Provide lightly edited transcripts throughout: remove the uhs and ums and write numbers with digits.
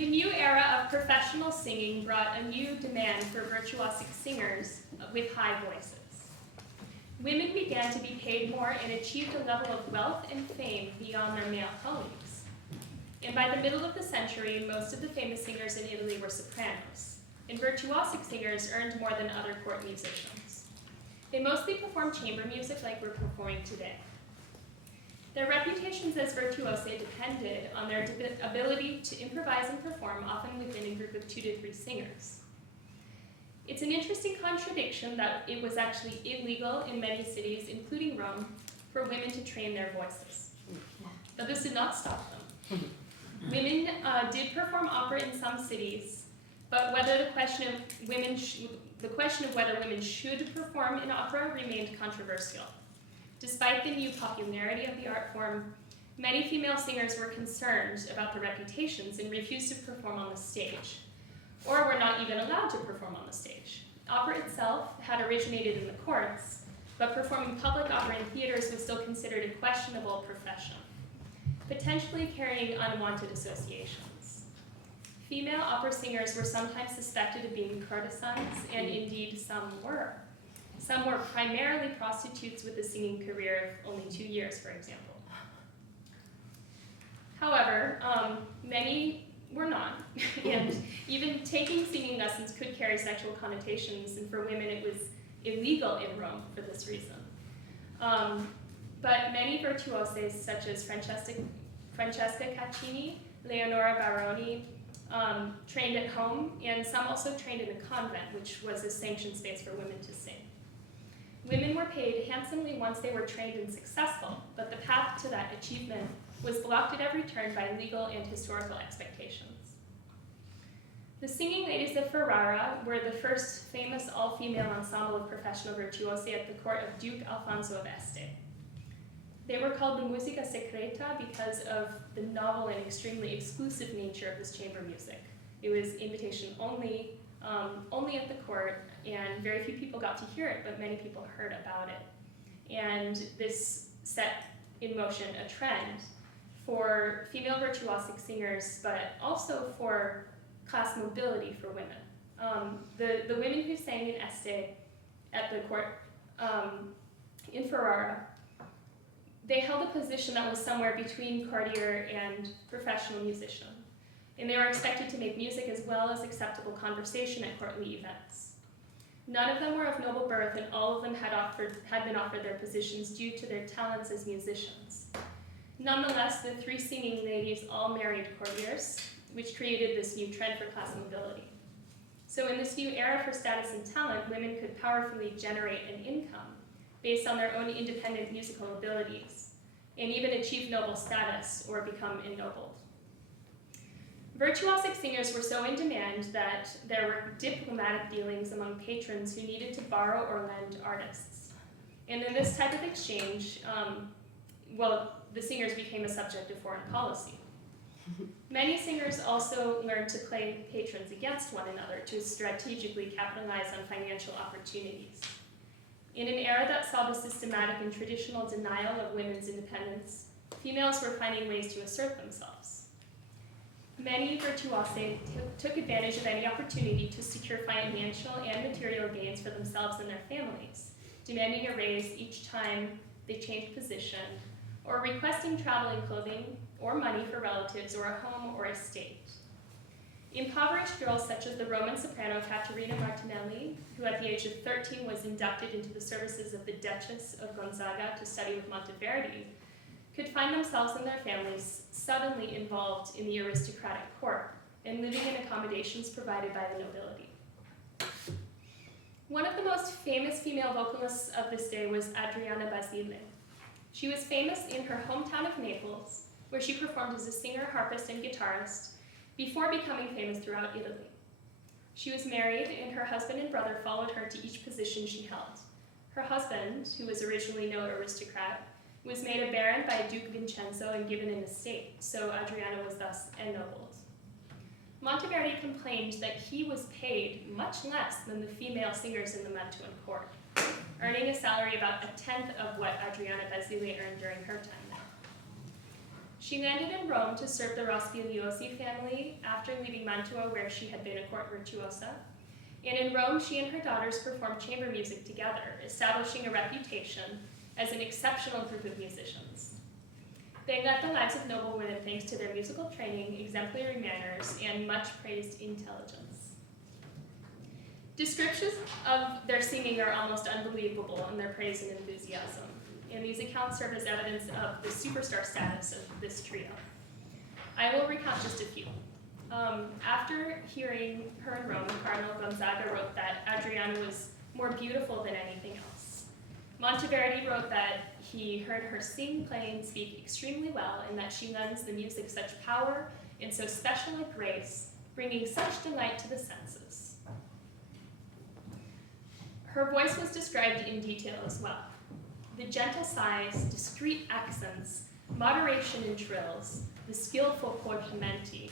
The new era of professional singing brought a new demand for virtuosic singers with high voices. Women began to be paid more and achieved a level of wealth and fame beyond their male colleagues. And by the middle of the century, most of the famous singers in Italy were sopranos, and virtuosic singers earned more than other court musicians. They mostly performed chamber music like we're performing today. Their reputations as virtuosi depended on their ability to improvise and perform, often within a group of 2 to 3 singers. It's an interesting contradiction that it was actually illegal in many cities, including Rome, for women to train their voices. But this did not stop them. Women did perform opera in some cities, but whether the question of whether women should perform in opera remained controversial. Despite the new popularity of the art form, many female singers were concerned about their reputations and refused to perform on the stage, or were not even allowed to perform on the stage. Opera itself had originated in the courts, but performing public opera in theaters was still considered a questionable profession, potentially carrying unwanted associations. Female opera singers were sometimes suspected of being courtesans, and indeed some were. Some were primarily prostitutes with a singing career of only 2 years, for example. However, many were not, and even taking singing lessons could carry sexual connotations, and for women it was illegal in Rome for this reason. But many virtuoses, such as Francesca Katina, Leonora Baroni, trained at home, and some also trained in a convent, which was a sanctioned space for women to sing. Women were paid handsomely once they were trained and successful, but the path to that achievement was blocked at every turn by legal and historical expectations. The Singing Ladies of Ferrara were the first famous all-female ensemble of professional virtuosi at the court of Duke Alfonso of Este. They were called the musica secreta because of the novel and extremely exclusive nature of this chamber music. It was invitation only, only at the court, and very few people got to hear it, but many people heard about it. And this set in motion a trend for female virtuosic singers, but also for class mobility for women. The women who sang in Este at the court in Ferrara, they held a position that was somewhere between courtier and professional musician. And they were expected to make music as well as acceptable conversation at courtly events. None of them were of noble birth, and all of them had been offered their positions due to their talents as musicians. Nonetheless, the 3 singing ladies all married courtiers, which created this new trend for class mobility. So in this new era for status and talent, women could powerfully generate an income based on their own independent musical abilities, and even achieve noble status or become ennobled. Virtuosic singers were so in demand that there were diplomatic dealings among patrons who needed to borrow or lend artists. And in this type of exchange, the singers became a subject of foreign policy. Many singers also learned to play patrons against one another to strategically capitalize on financial opportunities. In an era that saw the systematic and traditional denial of women's independence, females were finding ways to assert themselves. Many virtuosi took advantage of any opportunity to secure financial and material gains for themselves and their families, demanding a raise each time they changed position, or requesting traveling clothing or money for relatives or a home or estate. Impoverished girls such as the Roman soprano Caterina Martinelli, who at the age of 13 was inducted into the services of the Duchess of Gonzaga to study with Monteverdi, could find themselves and their families suddenly involved in the aristocratic court and living in accommodations provided by the nobility. One of the most famous female vocalists of this day was Adriana Basile. She was famous in her hometown of Naples, where she performed as a singer, harpist, and guitarist before becoming famous throughout Italy. She was married, and her husband and brother followed her to each position she held. Her husband, who was originally no aristocrat, was made a baron by Duke Vincenzo and given an estate, so Adriana was thus ennobled. Monteverdi complained that he was paid much less than the female singers in the Mantuan court, earning a salary about 1/10 of what Adriana Basile earned during her time there. She landed in Rome to serve the Rossi family after leaving Mantua, where she had been a court virtuosa. And in Rome, she and her daughters performed chamber music together, establishing a reputation as an exceptional group of musicians. They led the lives of noble women thanks to their musical training, exemplary manners, and much praised intelligence. Descriptions of their singing are almost unbelievable in their praise and enthusiasm, and these accounts serve as evidence of the superstar status of this trio. I will recount just a few. After hearing her in Rome, Cardinal Gonzaga wrote that Adriana was more beautiful than anything else. Monteverdi wrote that he heard her sing, play, and speak extremely well, and that she lends the music such power and so special a grace, bringing such delight to the senses. Her voice was described in detail as well. The gentle sighs, discreet accents, moderation in trills, the skillful portamenti,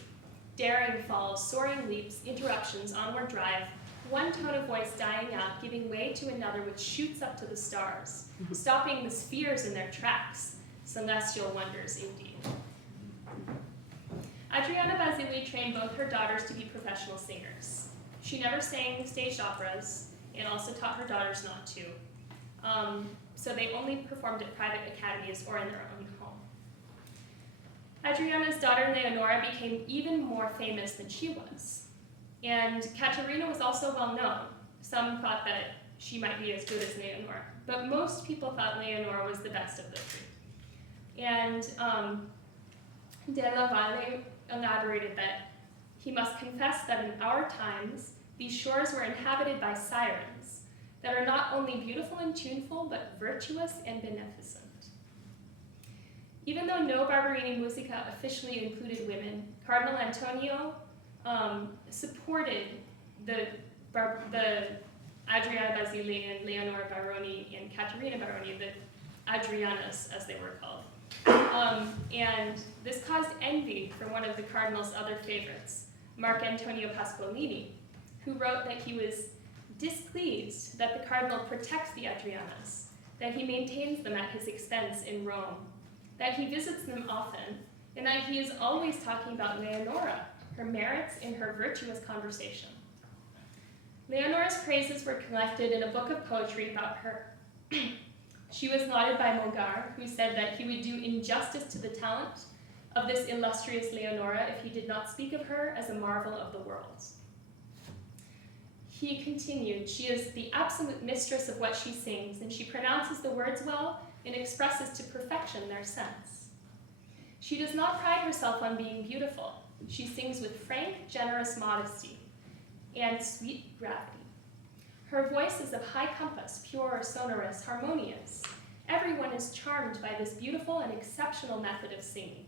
daring falls, soaring leaps, interruptions, onward drive, one tone of voice dying out, giving way to another which shoots up to the stars, stopping the spheres in their tracks, celestial wonders indeed. Adriana Basili trained both her daughters to be professional singers. She never sang staged operas, and also taught her daughters not to. So they only performed at private academies or in their own home. Adriana's daughter Leonora became even more famous than she was. And Caterina was also well known. Some thought that she might be as good as Leonora, but most people thought Leonora was the best of the three. And De la Valle elaborated that he must confess that in our times, these shores were inhabited by sirens that are not only beautiful and tuneful, but virtuous and beneficent. Even though no Barberini Musica officially included women, Cardinal Antonio supported the Adriana Basili and Leonora Baroni and Caterina Baroni, the Adrianas as they were called. And this caused envy for one of the cardinal's other favorites, Marc Antonio Pasqualini, who wrote that he was displeased that the cardinal protects the Adrianas, that he maintains them at his expense in Rome, that he visits them often, and that he is always talking about Leonora, her merits, and her virtuous conversation. Leonora's praises were collected in a book of poetry about her. She was lauded by Mogar, who said that he would do injustice to the talent of this illustrious Leonora if he did not speak of her as a marvel of the world. He continued, she is the absolute mistress of what she sings, and she pronounces the words well and expresses to perfection their sense. She does not pride herself on being beautiful. She sings with frank, generous modesty and sweet gravity. Her voice is of high compass, pure, sonorous, harmonious. Everyone is charmed by this beautiful and exceptional method of singing.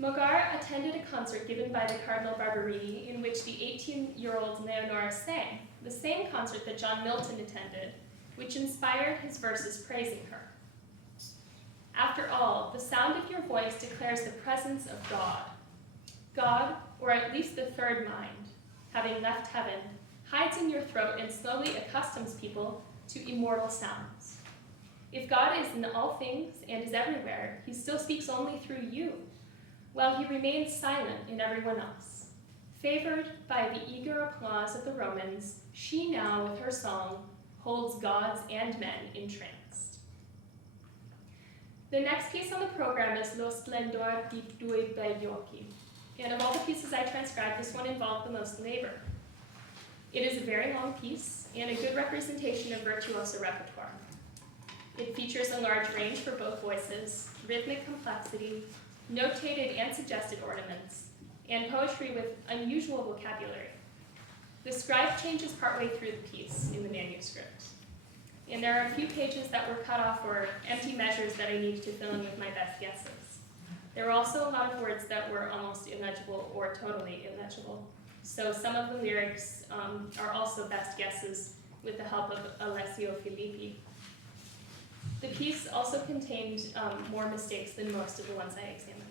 Mogar attended a concert given by the Cardinal Barberini in which the 18-year-old Leonora sang, the same concert that John Milton attended, which inspired his verses praising her. After all, the sound of your voice declares the presence of God. God, or at least the third mind, having left heaven, hides in your throat and slowly accustoms people to immortal sounds. If God is in all things and is everywhere, he still speaks only through you, while he remains silent in everyone else. Favored by the eager applause of the Romans, she now, with her song, holds gods and men entranced. The next piece on the program is Lo splendor di due begli occhi. And of all the pieces I transcribed, this one involved the most labor. It is a very long piece and a good representation of virtuoso repertoire. It features a large range for both voices, rhythmic complexity, notated and suggested ornaments, and poetry with unusual vocabulary. The scribe changes partway through the piece in the manuscript. And there are a few pages that were cut off or empty measures that I needed to fill in with my best guesses. There were also a lot of words that were almost illegible or totally illegible. So some of the lyrics are also best guesses with the help of Alessio Filippi. The piece also contained more mistakes than most of the ones I examined.